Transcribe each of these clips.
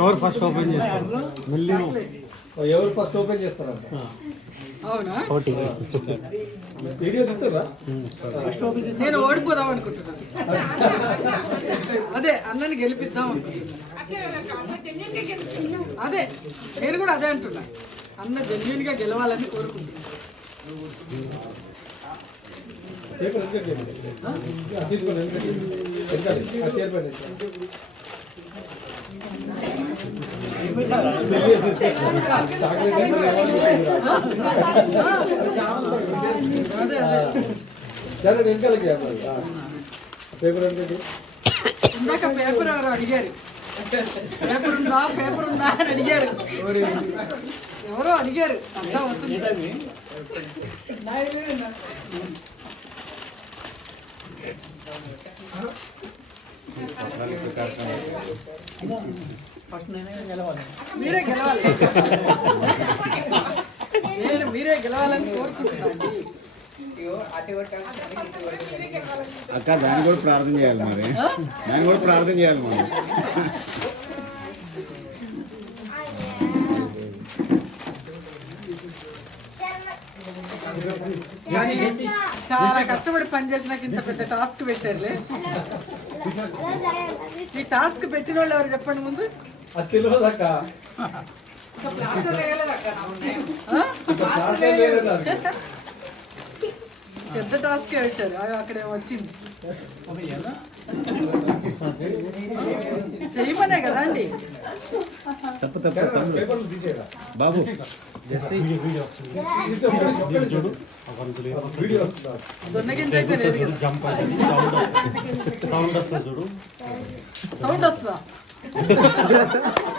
ఎవరు first open చేస్తారు? ఎవరు ఫస్ట్ ఓపెన్ చేస్తారంట? అవునా? వీడియో చెప్తారా? నేను ఓడిపోదాం అనుకుంటున్నాను. అదే అన్నని గెలిపిద్దాం అనుకుంటున్నాను. అదే నేను కూడా అదే అంటున్నా. అన్న జెన్యున్ గా గెలవాలని కోరుకుంటున్నాను. ఇందాక పేపర్ ఎవరు అడిగారు, పేపర్ ఉందా అని అడిగారు. ఎవరో అడిగారు, అర్థం అవుతుంది. మీరే గెలవాలి. నేను మీరే గెలవాలని కోరుకుంటున్నాను. అక్క దాన్ని కూడా ప్రార్థన చేయాలి, మరి దాన్ని కూడా ప్రార్థన చేయాలి మరి. చాలా కష్టపడి పనిచేసి నాకు ఇంత పెద్ద టాస్క్ పెట్టారులే. ఈ టాస్క్ పెట్టిన వాళ్ళు ఎవరు చెప్పండి ముందు? పెద్ద టాస్క్ పెట్టారు, అక్కడ వచ్చింది. చేయమనే కదా అండి. తప్పు బాబు దొన్నగింజ అయితే లేదు కదా. సౌండ్ వస్తుందా?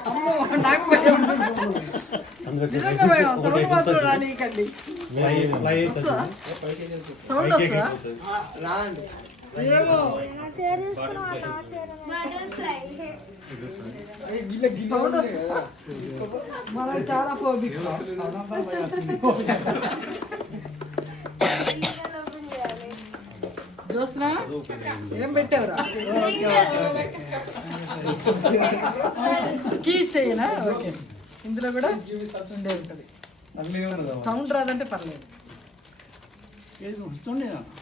అమ్మో నాకు భయం. నిజంగా భయం. సౌండ్ మాత్రం రానీకండి. సౌండ్ వస్తుందా? ఏమో సౌండ్ వస్తుందా? మనం చాలా ఫోబిక్. చూస్తున్నా ఏం పెట్టావురా? కీ చేయనా? ఓకే, ఇందులో కూడా ఉండే ఉంటుంది. సౌండ్ రాదంటే పర్లేదు.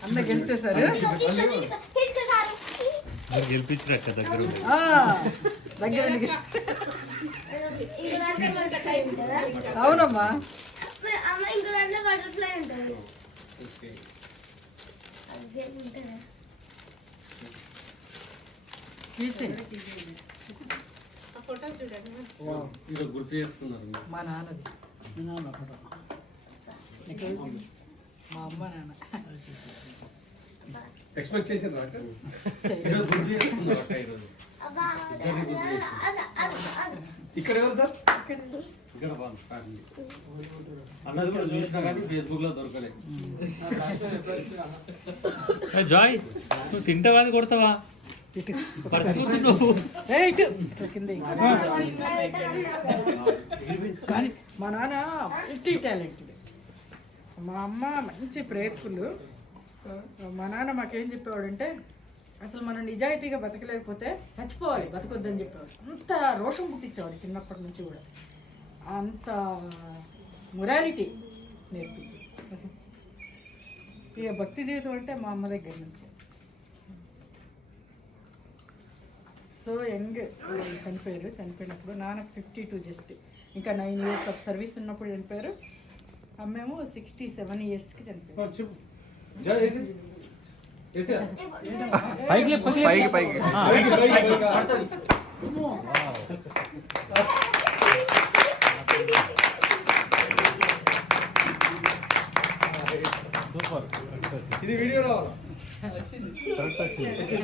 అన్న గెలిచేశారు. దగ్గర అవునమ్మా. గుర్తు చేసుకున్నారు మా నాన్నది, మా అమ్మ నాన్న. ఎక్స్పెక్ట్ చేసారు ఇక్కడ ఎవరు సార్? ఇక్కడ అన్నది కూడా చూసినా కానీ ఫేస్బుక్ లో దొరకలేదు. జాయ్ నువ్వు తింటావా అది కొడతావా? మా నాన్న మల్టీ టాలెంటెడ్, మా అమ్మ మంచి ప్రేయర్ఫుల్. మా నాన్న మాకేం చెప్పేవాడంటే, అసలు మనం నిజాయితీగా బతకలేకపోతే చచ్చిపోవాలి, బతకొద్దని చెప్పేవాడు. అంత రోషం పుట్టించేవాడు చిన్నప్పటి నుంచి కూడా. అంత మొరాలిటీ నేర్పించి. ఇక భక్తి జీవితం అంటే మా అమ్మ దగ్గర నుంచి. సో యంగ్ చనిపోయినప్పుడు నాన్నకు 52 జస్ట్, ఇంకా 9 years ఆఫ్ సర్వీస్ ఉన్నప్పుడు చనిపోయారు. అమ్మేమో 67 yearsకి చనిపోయారు. ఇది వీడియో రావాలి.